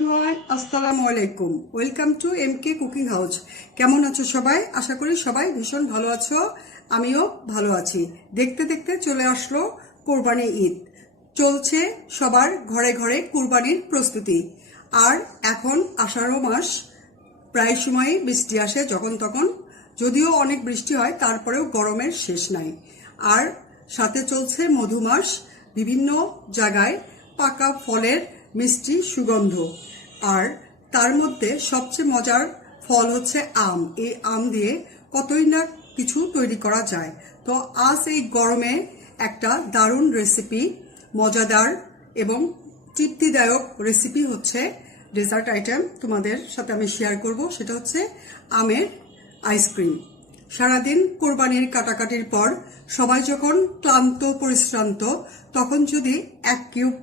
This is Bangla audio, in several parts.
এভরিওয়ান, আসসালামু আলাইকুম। Welcome to MK cooking house. কেমন আছো সবাই? আশা করি সবাই ভীষণ ভালো আছো। আমিও ভালো আছি। দেখতে দেখতে চলে আসলো কোরবানি ঈদ। চলছে সবার ঘরে ঘরে কোরবানির প্রস্তুতি। আর এখন আষাঢ় মাস, প্রায় সময়ই বৃষ্টি আসে যখন তখন। যদিও অনেক বৃষ্টি হয়, তারপরেও গরমের শেষ নাই। আর সাথে চলছে মধুমাস, বিভিন্ন জায়গায় পাকা ফলের মিষ্টি সুগন্ধ। আর তার মধ্যে সবচেয়ে মজার ফল হচ্ছে আম। এই আম দিয়ে কতই না কিছু তৈরি করা যায়। তো আজ এই গরমে একটা দারুণ রেসিপি, মজাদার এবং তৃপ্তিদায়ক রেসিপি হচ্ছে ডেজার্ট আইটেম তোমাদের সাথে আমি শেয়ার করব। সেটা হচ্ছে আমের আইসক্রিম। সারাদিন কোরবানির কাটাকাটির পর সবাই যখন ক্লান্ত পরিশ্রান্ত, তখন যদি এক কিউব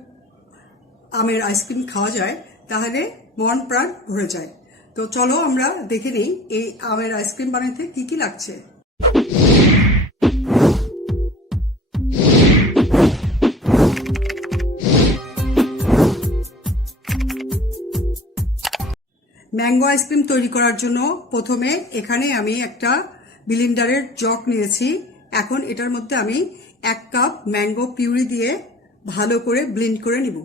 আমের আইসক্রিম খাওয়া যায় তাহলে মন প্রাণ ভরে যায়। তো চলো আমরা দেখে নিই এই আমের আইসক্রিম বানাতে কি কি লাগছে। ম্যাঙ্গো আইসক্রিম তৈরি করার জন্য প্রথমে এখানে আমি একটা ব্লেন্ডারের জগ নিয়েছি। এখন এটার মধ্যে আমি 1 কাপ ম্যাঙ্গো পিউরি দিয়ে ভালো করে ব্লেন্ড করে নিব।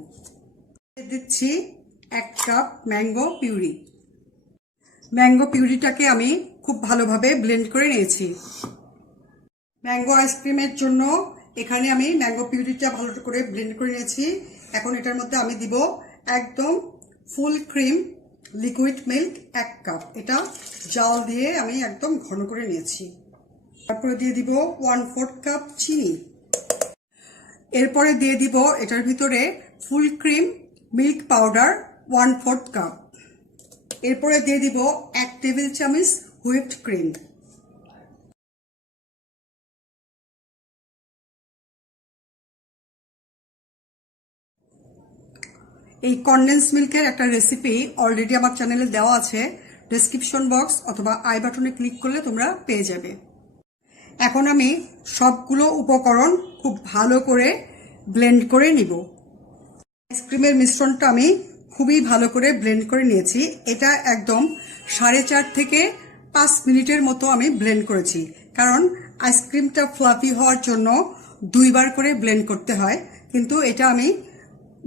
দিচ্ছি 1 কাপ ম্যাঙ্গো পিউরি। ম্যাঙ্গো পিউরিটাকে আমি খুব ভালোভাবে ব্লেন্ড করে নিয়েছি। ম্যাঙ্গো আইসক্রিমের জন্য এখানে আমি ম্যাঙ্গো পিউরিটা ভালো করে ব্লেন্ড করে নিয়েছি। এখন এটার মধ্যে আমি দিব একদম full cream liquid milk 1 cup. এটা জাল দিয়ে আমি একদম ঘন করে নিয়েছি। তারপরে দিয়ে দিব 1/4 কাপ চিনি। এরপরে দিয়ে দিব এটার ভিতরে full cream milk powder 1/4 cup. এরপরে দিয়ে দিব 1 টেবিল চামচ হুইপড ক্রিম। এই কনডেন্স মিল্কের একটা রেসিপি অলরেডি আমার চ্যানেলে দেওয়া আছে। ডেসক্রিপশন বক্স অথবা আই বাটনে ক্লিক করলে তোমরা পেয়ে যাবে। এখন আমি সবগুলো উপকরণ খুব ভালো করে ব্লেন্ড করে নিব। আইসক্রিমের মিশ্রণটা আমি খুবই ভালো করে ব্লেন্ড করে নিয়েছি। এটা একদম 4.5 থেকে 5 মিনিটের মতো আমি ব্লেন্ড করেছি, কারণ আইসক্রিমটা ফ্লাফি হওয়ার জন্য 2 বার করে ব্লেন্ড করতে হয়। কিন্তু এটা আমি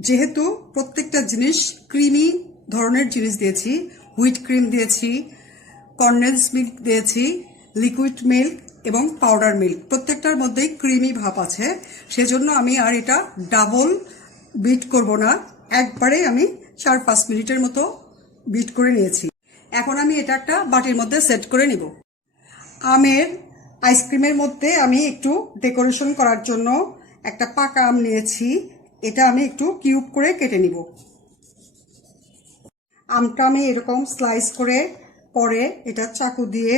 যেহেতু প্রত্যেকটা জিনিস ক্রিমি ধরনের জিনিস দিয়েছি, হুইট ক্রিম দিয়েছি, কনডেন্স মিল্ক দিয়েছি, লিকুইড মিল্ক এবং পাউডার মিল্ক, প্রত্যেকটার মধ্যেই ক্রিমি ভাব আছে। সেজন্য আমি আর এটা ডাবল বিট করব না, একবারে আমি 4-5 মিনিটের মতো বিট করে নিয়েছি। এখন আমি এটা একটা বাটির মধ্যে সেট করে নিব। আমের আইসক্রিমের মধ্যে আমি একটু ডেকোরেশন করার জন্য একটা পাকা আম নিয়েছি। এটা আমি একটু কিউব করে কেটে নিব। আমটা আমি এরকম স্লাইস করে পরে এটা চাকু দিয়ে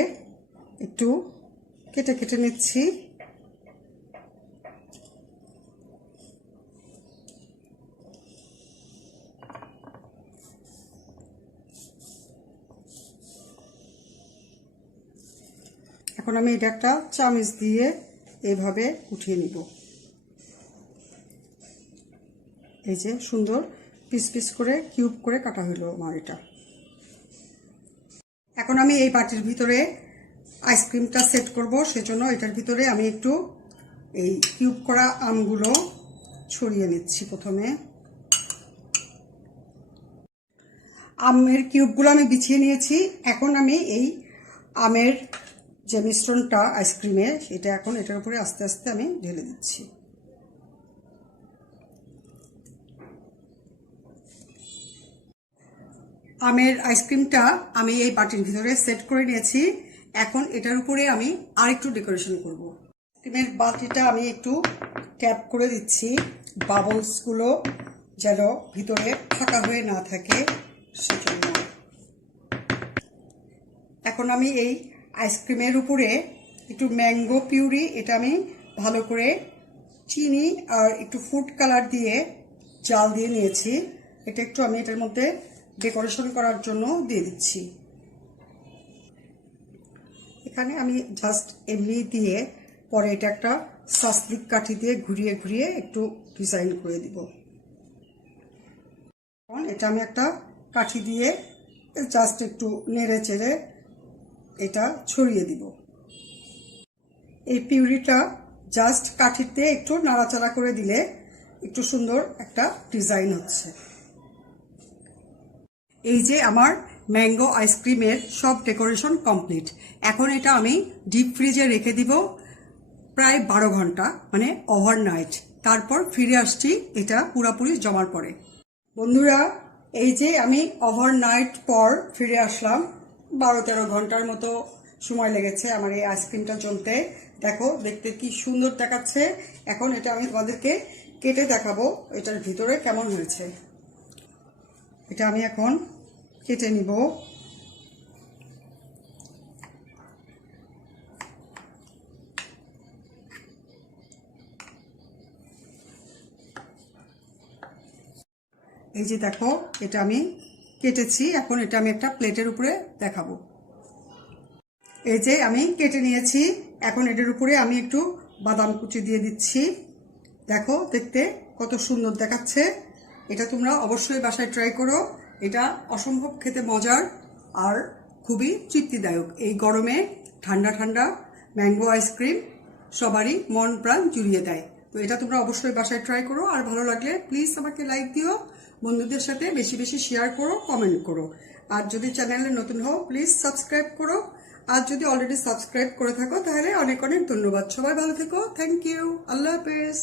একটু কেটে কেটে নিচ্ছি। এখন আমি এটা একটা চামচ দিয়ে এইভাবে উঠিয়ে নিব। এই যে সুন্দর পিস পিস করে কিউব করে কাটা হইলো আমার এটা। এখন আমি এই বাটির ভিতরে আইসক্রিমটা সেট করব। সেজন্য এটার ভিতরে আমি একটু এই কিউব করা আমগুলো ছড়িয়ে নিচ্ছি। প্রথমে আমের কিউবগুলো আমি বিছিয়ে নিয়েছি। এখন আমি এই আমের যে মিশ্রণটা আইসক্রিমে, সেটা এখন এটার উপরে আস্তে আস্তে আমি ঢেলে দিচ্ছি। আমের আইসক্রিমটা আমি এই বাটির ভিতরে সেট করে নিয়েছি। এখন এটার উপরে আমি আরেকটু ডেকোরেশন করব। আইসক্রিমের বাটিটা আমি একটু ট্যাপ করে দিচ্ছি, বাবলসগুলো যেন ভিতরে ফাঁকা হয়ে না থাকে সেজন্য। এখন আমি এই আইসক্রিমের উপরে একটু ম্যাঙ্গো পিউরি, এটা আমি ভালো করে চিনি আর একটু ফুড কালার দিয়ে জাল দিয়ে নিয়েছি। এটা একটু আমি এটার মধ্যে ডেকোরেশন করার জন্য দিয়ে দিচ্ছি। এখানে আমি জাস্ট এমনি দিয়ে পরে এটা একটা সাসলিক কাঠি দিয়ে ঘুরিয়ে ঘুরিয়ে একটু ডিজাইন করে দিব। এটা আমি একটা কাঠি দিয়ে জাস্ট একটু নেড়ে চেড়ে এটা ছড়িয়ে দিব। এই পিউরিটা জাস্ট কাঠিতে একটু নাড়াচাড়া করে দিলে একটু সুন্দর একটা ডিজাইন হচ্ছে। এই যে আমার ম্যাঙ্গো আইসক্রিমের সব ডেকোরেশন কমপ্লিট। এখন এটা আমি ডিপ ফ্রিজে রেখে দিব প্রায় 12 ঘন্টা, মানে ওভারনাইট। তারপর ফিরে আসছি এটা পুরোপুরি জমার পরে। বন্ধুরা, এই যে আমি ওভারনাইট পর ফিরে আসলাম। 12-13 ঘন্টার মতো সময় লেগেছে আমার এই আইসক্রিমটা জমতে। দেখো দেখতে কি সুন্দর দেখাচ্ছে। এখন এটা আমি তোমাদেরকে কেটে দেখাবো এটার ভিতরে কেমন হয়েছে। এটা আমি এখন কেটে নিব। এই যে দেখো এটা আমি কেটেছি। এখন এটা আমি একটা প্লেটের উপরে দেখাবো। এই যে আমি কেটে নিয়েছি। এখন এটার উপরে আমি একটু বাদাম কুচি দিয়ে দিচ্ছি। দেখো দেখতে কত সুন্দর দেখাচ্ছে। এটা তোমরা অবশ্যই বাসায় ট্রাই করো। এটা অসম্ভব খেতে মজার আর খুবই তৃপ্তিদায়ক। এই গরমে ঠান্ডা ঠান্ডা ম্যাঙ্গো আইসক্রিম সবারই মন প্রাণ জুড়িয়ে দেয়। তো এটা তোমরা অবশ্যই বাসায় ট্রাই করো। আর ভালো লাগলে প্লিজ আমাকে লাইক দিও, বন্ধুদের সাথে বেশি বেশি শেয়ার করো, কমেন্ট করো। আর যদি চ্যানেলে নতুন হও প্লিজ সাবস্ক্রাইব করো। আর যদি অলরেডি সাবস্ক্রাইব করে থাকো তাহলে অনেক অনেক ধন্যবাদ। সবাই ভালো থেকো। Thank you. আল্লাহ হাফেজ।